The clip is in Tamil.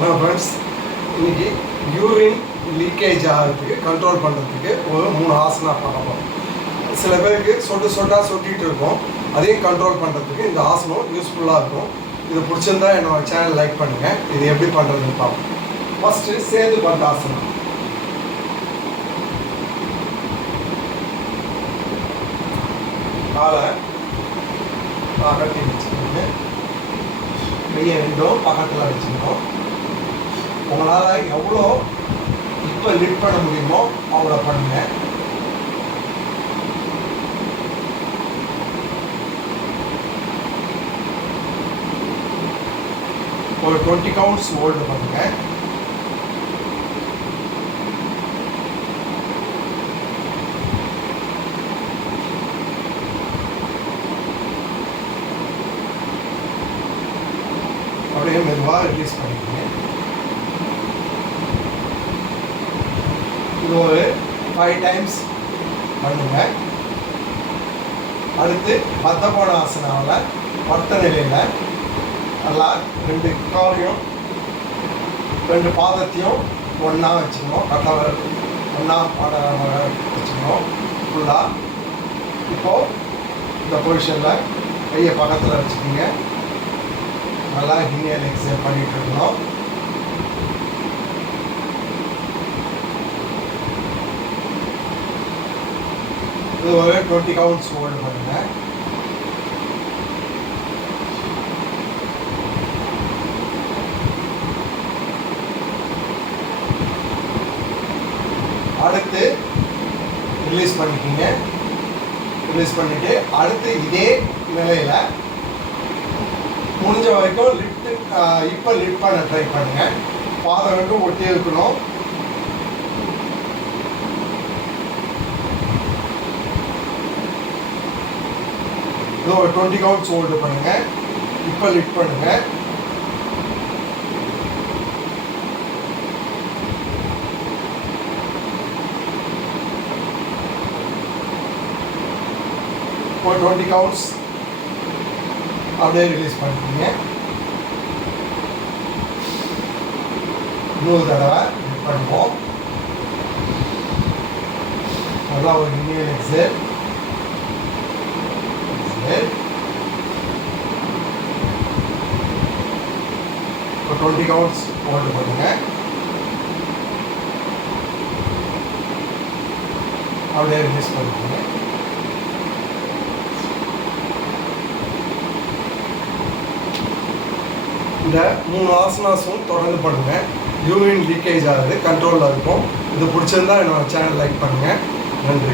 ஹலோ ஃப்ரெண்ட்ஸ், இன்றைக்கி யூரின் லீக்கேஜ் ஆகிறதுக்கு கண்ட்ரோல் பண்ணுறதுக்கு ஒரு 3 ஆசனா பார்க்கலாம். சில பேருக்கு சொட்டாக சொட்டிகிட்டு இருக்கும், அதையும் கண்ட்ரோல் பண்ணுறதுக்கு இந்த ஆசனம் யூஸ்ஃபுல்லாக இருக்கும். இது பிடிச்சிருந்தா என்னோடய சேனல் லைக் பண்ணுங்கள். இது எப்படி பண்ணுறதுன்னு பார்ப்போம். ஃபஸ்ட்டு சேது பந்த ஆசனம். காலை கட்டி வச்சுக்கோங்க, கையை ரெண்டும் பக்கத்தில் வச்சுக்கணும். உங்களால் எவ்வளோ இப்போ லிஃப்ட் பண்ண முடியுமோ அவ்வளோ பண்ணுங்க. ஒரு 20 கவுண்ட்ஸ் ஹோல்டு பண்ணுங்க. அப்படியே மெதுவாக ரிலீஸ் பண்ணிக்கோங்க. இது ஒரு 5 டைம்ஸ் பண்ணுங்க. அடுத்து பத்தகோண ஆசனாவில் படுத்த நிலையில் நல்லா 2 காலையும் 2 பாதத்தையும் ஒன்றா வச்சுக்கணும். கட்டவர் ஒன்றா வச்சுக்கணும் ஃபுல்லாக. இப்போது இந்த பொசிஷனில் கையை பக்கத்தில் வச்சுக்கோங்க. நல்லா இன்ஹேல் எக்ஸேல் பண்ணிகிட்டு இருக்கணும். இது ஒரு 20 கவுண்ட்ஸ் ஹோல்டு பண்ணுங்க. அடுத்து ரிலீஸ் பண்ணிக்கிங்க. ரிலீஸ் பண்ணிவிட்டு அடுத்து இதே நிலையில் முடிஞ்ச வரைக்கும் இப்போ லிஃப்ட் பண்ண ட்ரை பண்ணுங்கள். பாதம் ரெண்டும் ஒட்டி இருக்கணும். இது ஒரு 20 கவுண்ட்ஸ் ஹோல்டு பண்ணுங்கள். இப்போ லிஃப்ட் பண்ணுங்கள். ஒரு 20 கவுண்ட்ஸ் அப்படியே ரிலீஸ் பண்ணிக்கோங்க. இன்னொரு தடவை லிஃப்ட் பண்ணுவோம். நல்லா ஒரு இன்ஹேல் எக்ஸேல். ஒரு 20 கவுண்ட்ஸ் ஹோல்டு பண்ணுங்க. அப்படியே ரிலீஸ் பண்ணிக்கோங்க. இந்த 3 ஆசனாஸும் தொடர்ந்து பண்ணுங்கள். யூரின் லீக்கேஜ் ஆகுது கண்ட்ரோலில் இருக்கும். இது பிடிச்சிருந்தா என்னோடய சேனல் லைக் பண்ணுங்கள். நன்றி.